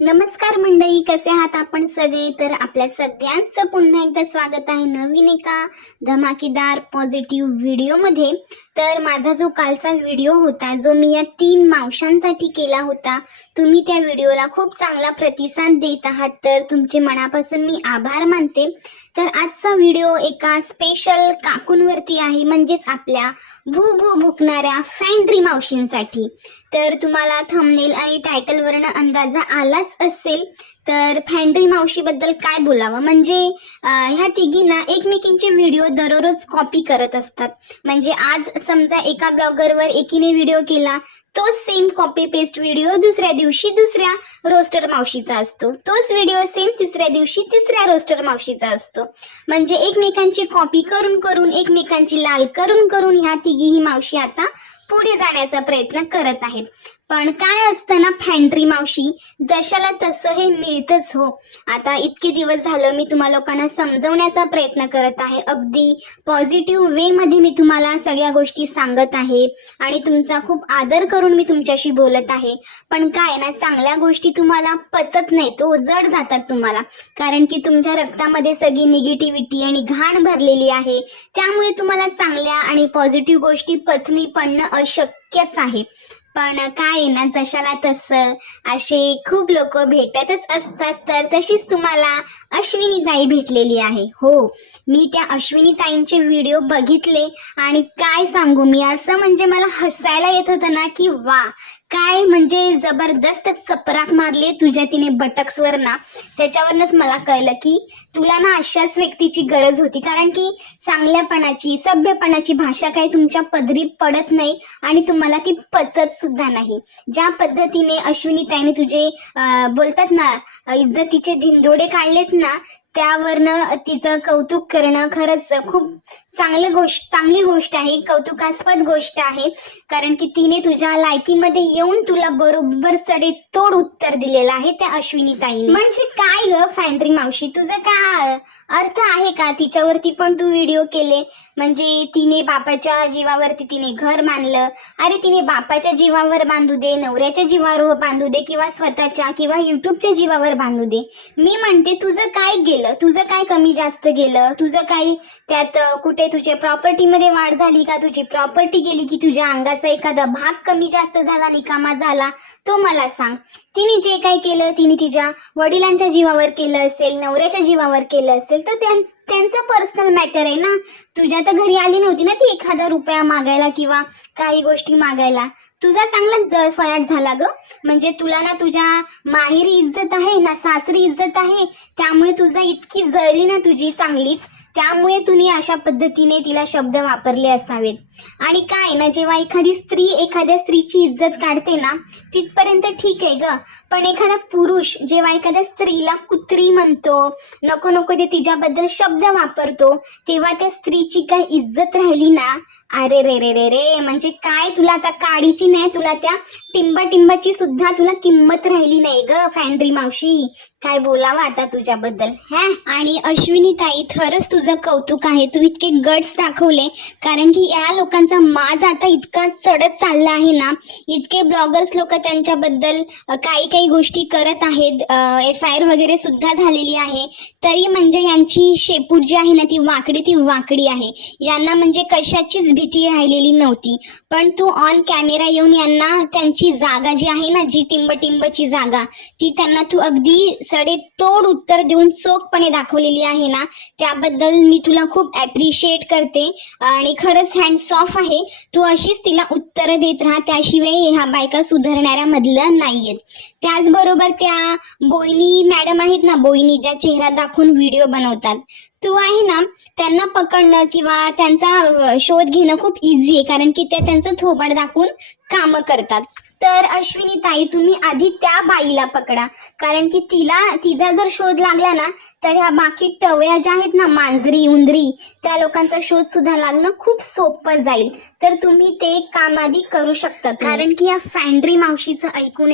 नमस्कार मंडळी, कसे आहात आपण सगळे? तर आपल्या सगळ्यांचं पुन्हा एकदा स्वागत आहे नवीन एका धमाकेदार पॉझिटिव्ह व्हिडिओमध्ये. तर माझा जो कालचा व्हिडिओ होता, जो मी या 3 मावशांसाठी केला होता, तुम्ही त्या व्हिडिओला खूप चांगला प्रतिसाद देत आहात, तर तुमचे मनापासून मी आभार मानते. तर आजचा व्हिडिओ एका स्पेशल काकूंवरती आहे, म्हणजेच आपल्या भू भू भुकणाऱ्या फॅन्ड्री मावशींसाठी. तर तुम्हाला थंबनेल आणि टायटलवरनं अंदाजा आलाच असेल. तर फॅन्ड्री मावशीबद्दल काय बोलावं, म्हणजे ह्या तिघींना एकमेकींचे व्हिडिओ दररोज कॉपी करत असतात. म्हणजे आज समजा एका ब्लॉगरवर एकीने व्हिडिओ केला, तोच सेम कॉपी पेस्ट व्हिडिओ दुसऱ्या दिवशी दुसऱ्या रोस्टर मावशीचा असतो, तोच व्हिडिओ सेम तिसऱ्या दिवशी तिसऱ्या रोस्टर मावशीचा असतो. म्हणजे एकमेकांची कॉपी करून करून, एकमेकांची लाल करून करून ह्या तिघीही मावशी आता पुढे जाण्याचा प्रयत्न करत आहेत. पण काय असतं ना, फॅन्ड्री मावशी जशाला तसं हे मिळतच हो. आता इतके दिवस झालं मी तुम्हा लोकांना समजवण्याचा प्रयत्न करत आहे, अगदी पॉझिटिव्ह वे मध्ये मी तुम्हाला सगळ्या गोष्टी सांगत आहे आणि तुमचा खूप आदर करून मी तुमच्याशी बोलत आहे. पण काय ना, चांगल्या गोष्टी तुम्हाला पचत नाही, तो जड जातात तुम्हाला, कारण की तुमच्या रक्तामध्ये सगळी निगेटिव्हिटी आणि घाण भरलेली आहे. त्यामुळे तुम्हाला चांगल्या आणि पॉझिटिव्ह गोष्टी पडणं अशक्यच आहे. पण काय ना, जशाला तसं असे खूप लोक भेटतच असतात. तर तशीच तुम्हाला अश्विनी ताई भेटलेली आहे. हो, मी त्या अश्विनी ताईंचे व्हिडिओ बघितले आणि काय सांगू मी, असं म्हणजे मला हसायला येत होतं ना, की वा काय म्हणजे जबरदस्त चपराक मारली तुझ्या तिने बटक्सवर ना. त्याच्यावरनच मला कळलं की तुला ना अशाच व्यक्तीची गरज होती, कारण की चांगल्यापणाची सभ्यपणाची भाषा काही तुमच्या पदरी पडत नाही आणि तुम्हाला ती पचत सुद्धा नाही. ज्या पद्धतीने अश्विनी ताईने तुझे बोलतात ना इज्जतीचे धिंडोडे काढलेत ना, त्यावरनं तिचं कौतुक करणं खरंच खूप चांगली गोष्ट आहे, कौतुकास्पद गोष्ट आहे. कारण की तिने तुझ्या लायकीमध्ये येऊन तुला बरोबर सडेतोड उत्तर दिलेलं आहे त्या अश्विनी ताईने. म्हणजे काय ग फॅन्ड्री मावशी, तुझं काय अर्थ आहे का? तिच्यावरती पण तू व्हिडिओ केले, म्हणजे तिने बापाच्या जीवावरती तिने घर बांधलं. अरे तिने बापाच्या जीवावर बांधू दे, नवऱ्याच्या जीवावर बांधू दे, किंवा स्वतःच्या किंवा युट्यूबच्या जीवावर बांधू दे. मी म्हणते तुझं काय गेलं, तुझं काय कमी जास्त गेलं, तुझं काय त्यात कुठे तुझ्या प्रॉपर्टीमध्ये वाढ झाली का, तुझी प्रॉपर्टी गेली की तुझ्या अंगाचा एखादा भाग कमी जास्त झाला, निकामा झाला, तो मला सांग. तिने जे काय केलं, तिने तिच्या वडिलांच्या जीवावर केलं असेल, नवऱ्याच्या जीवावर केलं असेल, तर त्यांचा पर्सनल मॅटर आहे ना. तुझ्या तर घरी आली नव्हती ना ती एखादा रुपया मागायला किंवा काही गोष्टी मागायला. तुझा चांगलाच जळफळाट झाला ग. म्हणजे तुला ना तुझ्या माहेरी इज्जत आहे ना सासरी इज्जत आहे, त्यामुळे तुझा इतकी जळली ना तुझी चांगलीच, त्यामुळे तुम्ही अशा पद्धतीने तिला शब्द वापरले असावेत. आणि काय ना, जेव्हा एखादी स्त्री एखाद्या स्त्रीची इज्जत काढते ना, तिथपर्यंत ठीक आहे ग. पण एखादा पुरुष जेव्हा एखाद्या स्त्रीला कुत्री म्हणतो, नको नको ते तिच्याबद्दल शब्द वापरतो, तेव्हा त्या स्त्रीची काय इज्जत राहिली ना, अरे रे रे रे रे, म्हणजे काय तुला आता काडीची नाही, तुला त्या टिंबाची सुद्धा तुला किंमत राहिली नाही ग फॅन्ड्री मावशी. काय बोलावं आता तुझ्याबद्दल हॅ. आणि अश्विनी ताई, खरंच तुझं कौतुक आहे, तू इतके गट्स दाखवले. कारण की या लोकांचा माज आता इतका चढत चालला आहे ना, इतके ब्लॉगर्स लोक त्यांच्याबद्दल काही गोष्टी करत आहेत, FIR वगैरे सुद्धा झालेली आहे. तरी म्हणजे यांची शेपूट जी आहे ना ती वाकडी आहे. यांना म्हणजे कशाचीच भीती राहिलेली नव्हती. पण तू ऑन कॅमेरा येऊन यांना त्यांची जागा जी आहे ना, जी टिंबची जागा, ती त्यांना तू अगदी सडेतोड उत्तर देऊन चोखपणे दाखवलेली आहे ना, त्याबद्दल मी तुला खूप ॲप्रिशिएट करते आणि खरंच हँड्स ऑफ आहे. तू अशीच तिला उत्तरं देत राहा, त्याशिवाय ह्या बायका सुधारणाऱ्या मधलं नाहीयेत. त्याचबरोबर त्या बोईनी मॅडम आहेत ना, बोईनी ज्या चेहरा दाखवून व्हिडिओ बनवतात, तू आहे ना त्यांना पकडणं किंवा त्यांचा शोध घेणं खूप इझी आहे, कारण की त्या त्यांचं थोबाड दाखवून कामं करतात. तर अश्विनी ताई, तुम्ही आधी त्या बाईला पकडा, कारण की तिचा जर शोध लागला ना, तर ह्या बाकी टवया ज्या आहेत ना, मांजरी उंदरी, त्या लोकांचा शोध सुद्धा लागणं खूप सोपं जाईल. तर तुम्ही ते काम आधी करू शकता, कारण की या फॅन्ड्री मावशीचं ऐकून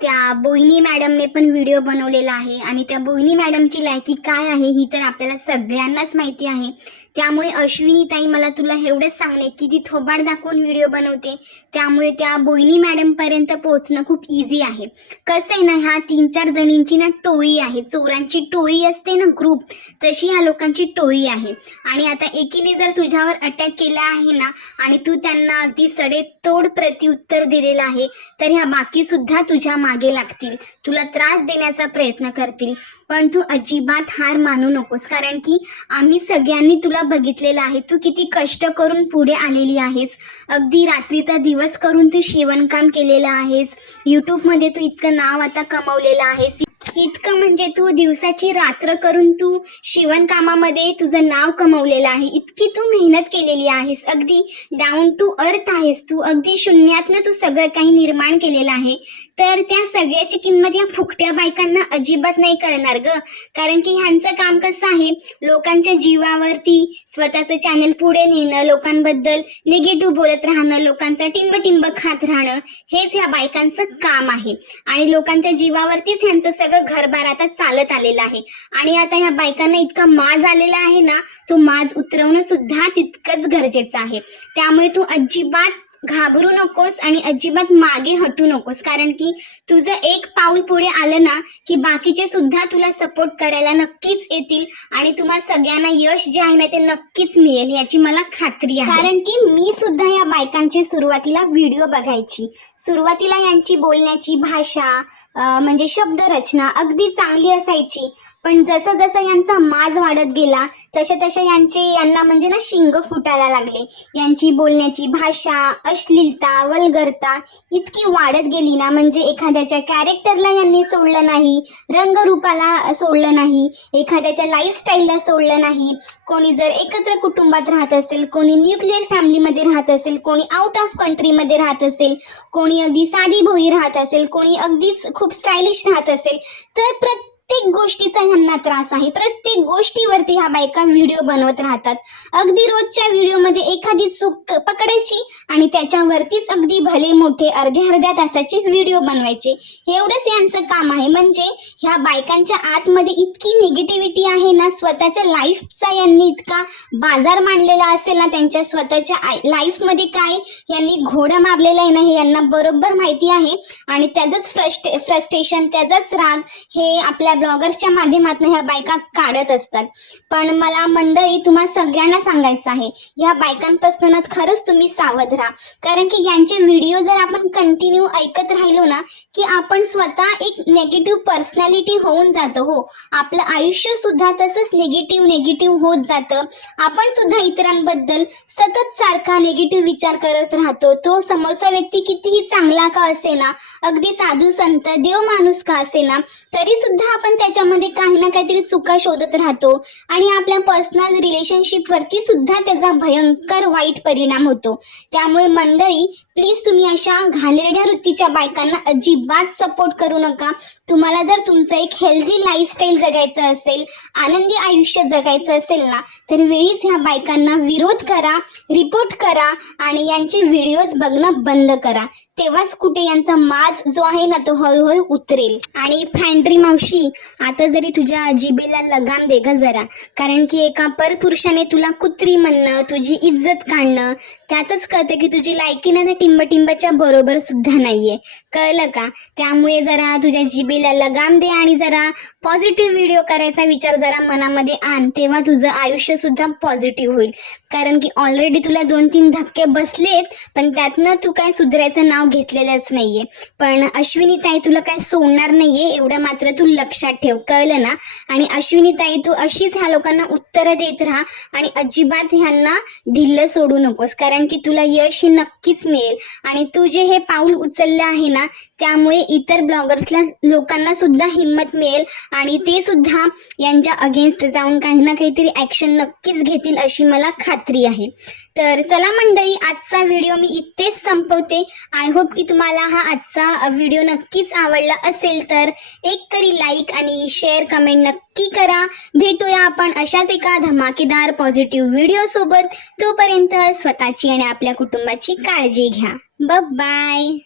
त्या बोईनी मॅडमने पण व्हिडिओ बनवलेला आहे आणि त्या बोईनी मॅडमची लायकी काय आहे ही तर आपल्याला सगळ्यांनाच माहिती आहे. त्यामुळे अश्विनी ताई, मला तुला एवढंच सांगणे की ती थोबाड दाखवून व्हिडिओ बनवते, त्यामुळे त्या बोईनी मॅडम मॅडमपर्यंत पोहोचणं खूप इझी आहे. कसं आहे ना, ह्या 3-4 जणींची ना टोळी आहे, चोरांची टोळी असते ना ग्रुप, तशी ह्या लोकांची टोळी आहे. आणि आता एकीने जर तुझ्यावर अटॅक केला आहे ना आणि तू त्यांना अगदी सडेतोड प्रत्युत्तर दिलेलं आहे, तर ह्या बाकीसुद्धा तुझ्या मागे लागतील, तुला त्रास देण्याचा प्रयत्न करतील. पण तू अजिबात हार मानू नकोस, कारण की आम्ही सगळ्यांनी तुला बघितलेलं आहे. तू किती कष्ट करून पुढे आलेली आहेस, अगदी रात्रीचा दिवस करून तू शिवणकाम केलेलं आहेस. यूट्यूबमध्ये तू इतकं नाव आता कमवलेलं आहेस, इतकं म्हणजे तू दिवसाची रात्र करून तू शिवणकामामध्ये तुझं नाव कमवलेलं आहे. इतकी तू मेहनत केलेली आहेस, अगदी डाऊन टू अर्थ आहेस तू, अगदी शून्यातनं तू सगळं काही निर्माण केलेलं आहे. तर त्या सगळ्याची किंमत या फुकट्या बायकांना अजिबात नाही कळणार ग. कारण की ह्यांचं काम कसं आहे, लोकांच्या जीवावरती स्वतःचं चॅनल पुढे नेणं, लोकांबद्दल निगेटिव्ह बोलत राहणं, लोकांचा टिंब खात राहणं, हेच ह्या बायकांचं काम आहे. आणि लोकांच्या जीवावरतीच ह्यांचं सगळं घरबार आता चालत आलेलं आहे. आणि आता ह्या बायकांना इतका माज आलेला आहे ना, तो माज उतरवणं सुद्धा तितकंच गरजेचं आहे. त्यामुळे तू अजिबात घाबरू नकोस आणि अजिबात मागे हटू नकोस, कारण की तुझं एक पाऊल पुढे आलं ना की बाकीचे सुद्धा तुला सपोर्ट करायला नक्कीच येतील आणि तुम्हा सगळ्यांना यश जे आहे ना ते नक्कीच मिळेल, याची मला खात्री आहे. कारण की मी सुद्धा या बायकांची सुरुवातीला व्हिडिओ बघायची. सुरुवातीला यांची बोलण्याची भाषा म्हणजे शब्दरचना अगदी चांगली असायची, पण जसं जसं यांचा माज वाढत गेला तसे यांना म्हणजे ना शिंग फुटायला लागले. यांची बोलण्याची भाषा, अश्लीलता, वल्गरता इतकी वाढत गेली ना, म्हणजे एखाद्याच्या कॅरेक्टरला यांनी सोडलं नाही, रंगरूपाला सोडलं नाही, एखाद्याच्या लाईफस्टाईलला सोडलं नाही. कोणी जर एकत्र कुटुंबात राहत असेल, कोणी न्यूक्लिअर फॅमिलीमध्ये राहत असेल, कोणी आउट ऑफ कंट्रीमध्ये राहत असेल, कोणी अगदी साधी भोळी राहत असेल, कोणी अगदीच खूप स्टायलिश राहत असेल, तर प्रत्येक गोष्टीचा ह्यांना त्रास आहे. प्रत्येक गोष्टीवरती ह्या बायका व्हिडिओ बनवत राहतात. अगदी रोजच्या व्हिडिओमध्ये एखादी चूक पकडायची आणि त्याच्यावरतीच अगदी भले मोठे अर्ध्या तासाचे व्हिडिओ बनवायचे. एवढंच यांचं काम आहे. म्हणजे ह्या बायकांच्या आतमध्ये इतकी निगेटिव्हिटी आहे ना, स्वतःच्या लाईफचा यांनी इतका बाजार मांडलेला असेल ना, त्यांच्या स्वतःच्या लाईफमध्ये काय यांनी घोडा मारलेला आहे ना, हे यांना बरोबर माहिती आहे. आणि त्याचंच फ्रस्ट्रेशन, त्याचाच राग हे आपल्या ब्लॉगर्सच्या माध्यमातून ह्या बायका काढत असतात. पण मला मंडळी तुम्हा सगळ्यांना सांगायचं आहे, ह्या बायकांपासून खरंच तुम्ही सावध राहा. कारण की यांचे व्हिडिओ जर आपण कंटिन्यू ऐकत राहिलो ना की आपण स्वतः एक नेगेटिव्ह पर्सनॅलिटी होऊन जातो. हो, आपलं आयुष्य सुद्धा तसंच निगेटिव्ह होत जातं. आपण सुद्धा इतरांबद्दल सतत सारखा निगेटिव्ह विचार करत राहतो. तो समोरचा व्यक्ती कितीही चांगला का असेना, अगदी साधू संत देव माणूस का असेना, तरी सुद्धा आपण त्याच्यामध्ये काही ना काहीतरी चुका शोधत राहतो आणि आपल्या पर्सनल रिलेशनशिपवरती सुद्धा त्याचा भयंकर वाईट परिणाम होतो. त्यामुळे मंडळी प्लीज तुम्ही अशा घाणेरड्या वृत्तीच्या बायकांना अजिबात सपोर्ट करू नका. तुम्हाला जर तुमचं एक हेल्दी लाईफस्टाईल जगायचं असेल, आनंदी आयुष्य जगायचं असेल ना, तर वेळीच ह्या बायकांना विरोध करा, रिपोर्ट करा आणि यांचे व्हिडिओज बघणं बंद करा. तेव्हाच कुठे यांचा माज जो आहे ना तो हळूहळू उतरेल. आणि फॅन्ड्री मावशी, आता जरी तुझ्या जिभेला लगाम दे ग जरा, कारण की एका परपुरुषाने तुला कुत्री म्हणणं, तुझी इज्जत काढणं, त्यातच कळतं की तुझी लायकी ना टिंबच्या बरोबर सुद्धा नाहीये. कळलं का? त्यामुळे जरा तुझ्या जिभेला लगाम दे आणि जरा पॉझिटिव्ह व्हिडिओ करायचा विचार जरा मनामध्ये आण, तेव्हा तुझं आयुष्य सुद्धा पॉझिटिव्ह होईल. कारण की ऑलरेडी तुला 2-3 धक्के बसलेत, पण त्यातनं तू काय सुधारायचं नाव घेतलेलंच नाहीये. पण अश्विनी ताई तुला काय सोडणार नाहीये, एवढं मात्र तू लक्षात ठेव. कळलं ना? आणि अश्विनी ताई तू अशीच ह्या लोकांना उत्तरं देत राहा आणि अजिबात ह्यांना ढिल्लं सोडू नकोस, कारण की तुला यश हे नक्कीच मिळेल. आणि तू जे हे पाऊल उचललं आहे ना, त्यामुळे इतर ब्लॉगर्सला लोकांना सुद्धा हिंमत मिळेल आणि ते सुद्धा यांच्या अगेन्स्ट जाऊन काही ना काहीतरी ॲक्शन नक्कीच घेतील अशी मला खात्री आहे. तर चला मंडळी, आजचा व्हिडिओ मी इथेच संपवते. आय होप की तुम्हाला हा आजचा व्हिडिओ नक्कीच आवडला असेल, तर एक तरी लाईक आणि शेअर कमेंट नक्की करा. भेटूया आपण अशाच एका धमाकेदार पॉझिटिव्ह व्हिडिओ सोबत. तोपर्यंत स्वतःची आणि आपल्या कुटुंबाची काळजी घ्या. बाय.